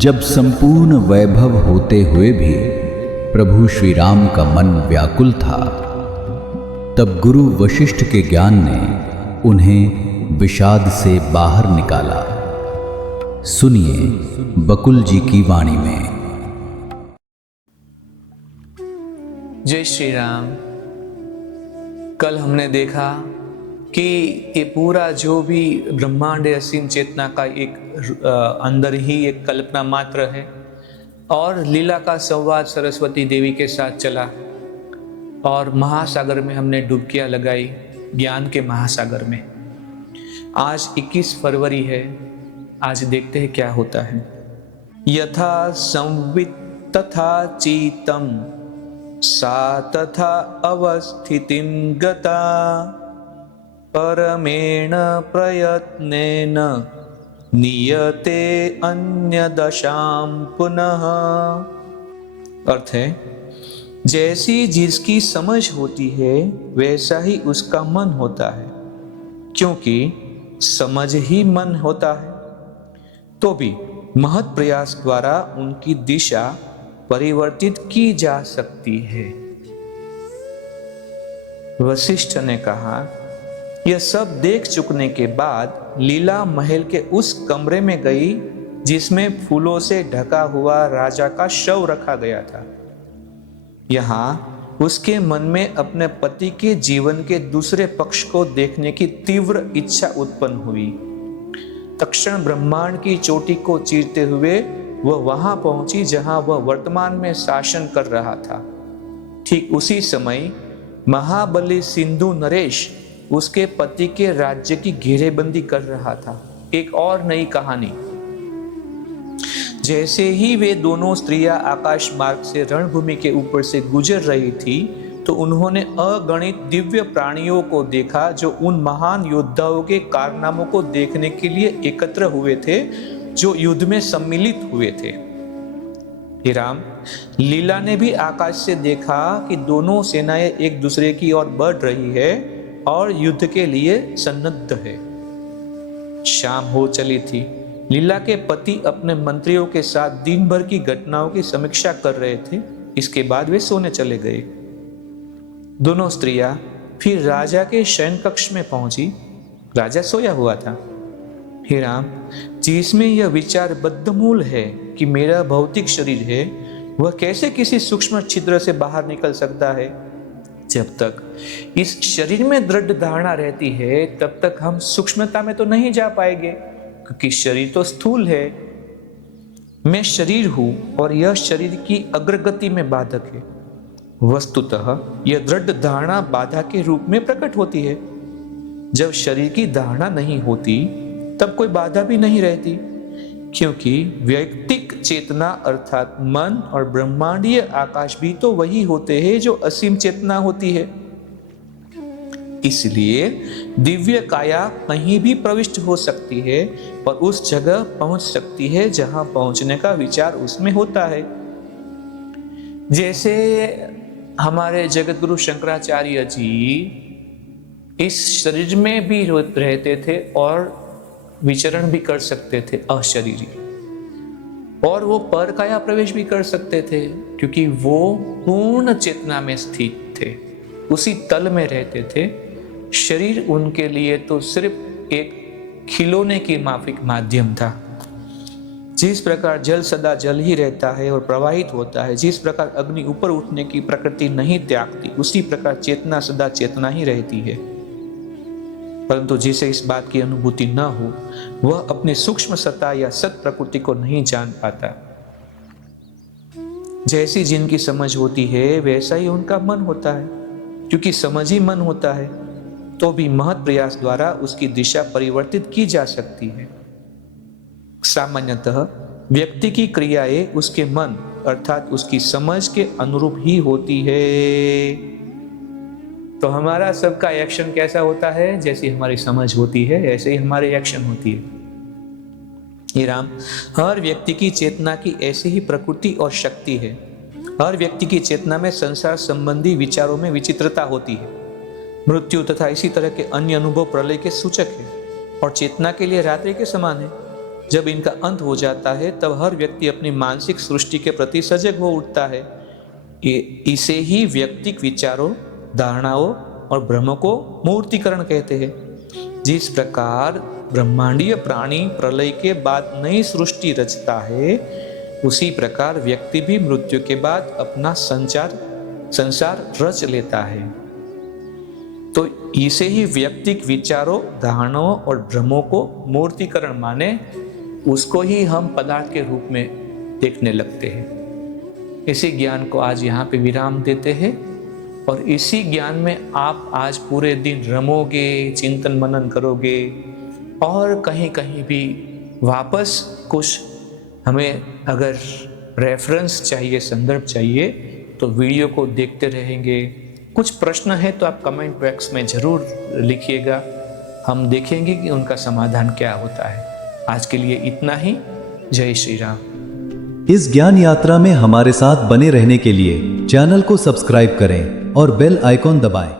जब संपूर्ण वैभव होते हुए भी प्रभु श्री राम का मन व्याकुल था, तब गुरु वशिष्ठ के ज्ञान ने उन्हें विषाद से बाहर निकाला। सुनिए बकुल जी की वाणी में। जय श्री राम। कल हमने देखा कि ये पूरा जो भी ब्रह्मांड असीम चेतना का एक अंदर ही एक कल्पना मात्र है और लीला का संवाद सरस्वती देवी के साथ चला और महासागर में हमने डुबकियां लगाई, ज्ञान के महासागर में। आज 21 फरवरी है। आज देखते हैं क्या होता है। यथा संवित तथा चीतम सा तथा अवस्थितिं गता परमेण प्रयत्नेन नियते अन्य दशां पुनः। अर्थ है, जैसी जिसकी समझ होती है वैसा ही उसका मन होता है, क्योंकि समझ ही मन होता है। तो भी महत् प्रयास द्वारा उनकी दिशा परिवर्तित की जा सकती है। वशिष्ठ ने कहा, यह सब देख चुकने के बाद लीला महल के उस कमरे में गई जिसमें फूलों से ढका हुआ राजा का शव रखा गया था। यहाँ उसके मन में अपने पति के जीवन के दूसरे पक्ष को देखने की तीव्र इच्छा उत्पन्न हुई। तत्क्षण ब्रह्मांड की चोटी को चीरते हुए वह वहां पहुंची जहां वह वर्तमान में शासन कर रहा था। ठीक उसी समय महाबली सिंधु नरेश उसके पति के राज्य की घेरेबंदी कर रहा था। एक और नई कहानी। जैसे ही वे दोनों स्त्रियां आकाश मार्ग से रणभूमि के ऊपर से गुजर रही थी, तो उन्होंने अगणित दिव्य प्राणियों को देखा जो उन महान योद्धाओं के कारनामों को देखने के लिए एकत्र हुए थे, जो युद्ध में सम्मिलित हुए थे। हे राम, लीला ने भी आकाश से देखा कि दोनों सेनाएं एक दूसरे की ओर बढ़ रही है और युद्ध के लिए सन्नद्ध है। शाम हो चली थी। लीला के पति अपने मंत्रियों के साथ दिन भर की घटनाओं की समीक्षा कर रहे थे। इसके बाद वे सोने चले गए। दोनों स्त्रियां फिर राजा के शयन कक्ष में पहुंची। राजा सोया हुआ था। हे राम, जिसमें यह विचार बद्धमूल है कि मेरा भौतिक शरीर है, वह कैसे किसी सूक्ष्म छिद्र से बाहर निकल सकता है? जब तक इस शरीर में दृढ़ धारणा रहती है, तब तक हम सूक्ष्मता में तो नहीं जा पाएंगे, क्योंकि शरीर तो स्थूल है। मैं शरीर हूं और यह शरीर की अग्रगति में बाधक है। वस्तुतः यह दृढ़ धारणा बाधा के रूप में प्रकट होती है। जब शरीर की धारणा नहीं होती, तब कोई बाधा भी नहीं रहती, क्योंकि वैयक्तिक चेतना अर्थात मन और ब्रह्मांडीय आकाश भी तो वही होते हैं जो असीम चेतना होती है। इसलिए दिव्य काया कहीं भी प्रविष्ट हो सकती है और उस जगह पहुंच सकती है जहां पहुंचने का विचार उसमें होता है। जैसे हमारे जगत गुरु शंकराचार्य जी इस शरीर में भी रहते थे और विचरण भी कर सकते थे अशरीरी, और वो पर काया प्रवेश भी कर सकते थे, क्योंकि वो पूर्ण चेतना में स्थित थे, उसी तल में रहते थे। शरीर उनके लिए तो सिर्फ एक खिलौने की माफिक माध्यम था। जिस प्रकार जल सदा जल ही रहता है और प्रवाहित होता है, जिस प्रकार अग्नि ऊपर उठने की प्रकृति नहीं त्यागती, उसी प्रकार चेतना सदा चेतना ही रहती है। परंतु जिसे इस बात की अनुभूति न हो, वह अपनी सूक्ष्म सत्ता या सत प्रकृति को नहीं जान पाता। जैसी जिनकी समझ होती है वैसा ही उनका मन होता है। क्योंकि समझ ही मन होता है, तो भी महत् प्रयास द्वारा उसकी दिशा परिवर्तित की जा सकती है। सामान्यतः व्यक्ति की क्रियाएं उसके मन अर्थात उसकी समझ के अनुरूप ही होती है। तो हमारा सबका एक्शन कैसा होता है? जैसी हमारी समझ होती है ऐसे ही हमारी एक्शन होती है। ये राम, हर व्यक्ति की चेतना की ऐसी ही प्रकृति और शक्ति है। हर व्यक्ति की चेतना में संसार संबंधी विचारों में विचित्रता होती है। मृत्यु तथा इसी तरह के अन्य अनुभव प्रलय के सूचक है और चेतना के लिए रात्रि के समान है। जब इनका अंत हो जाता है तब हर व्यक्ति अपनी मानसिक सृष्टि के प्रति सजग हो उठता है। इसे ही व्यक्तिक विचारों, धारणाओं और भ्रमों को मूर्तिकरण कहते हैं। जिस प्रकार ब्रह्मांडीय प्राणी प्रलय के बाद नई सृष्टि रचता है, उसी प्रकार व्यक्ति भी मृत्यु के बाद अपना संसार रच लेता है। तो इसे ही व्यक्तिक विचारों, धारणाओं और भ्रमों को मूर्तिकरण माने उसको ही हम पदार्थ के रूप में देखने लगते हैं। इसी ज्ञान को आज यहाँ पे विराम देते हैं और इसी ज्ञान में आप आज पूरे दिन रमोगे, चिंतन मनन करोगे और कहीं कहीं भी वापस कुछ हमें अगर रेफरेंस चाहिए, संदर्भ चाहिए तो वीडियो को देखते रहेंगे। कुछ प्रश्न है तो आप कमेंट बॉक्स में ज़रूर लिखिएगा, हम देखेंगे कि उनका समाधान क्या होता है। आज के लिए इतना ही। जय श्री राम। इस ज्ञान यात्रा में हमारे साथ बने रहने के लिए चैनल को सब्सक्राइब करें और बेल आइकॉन दबाएं।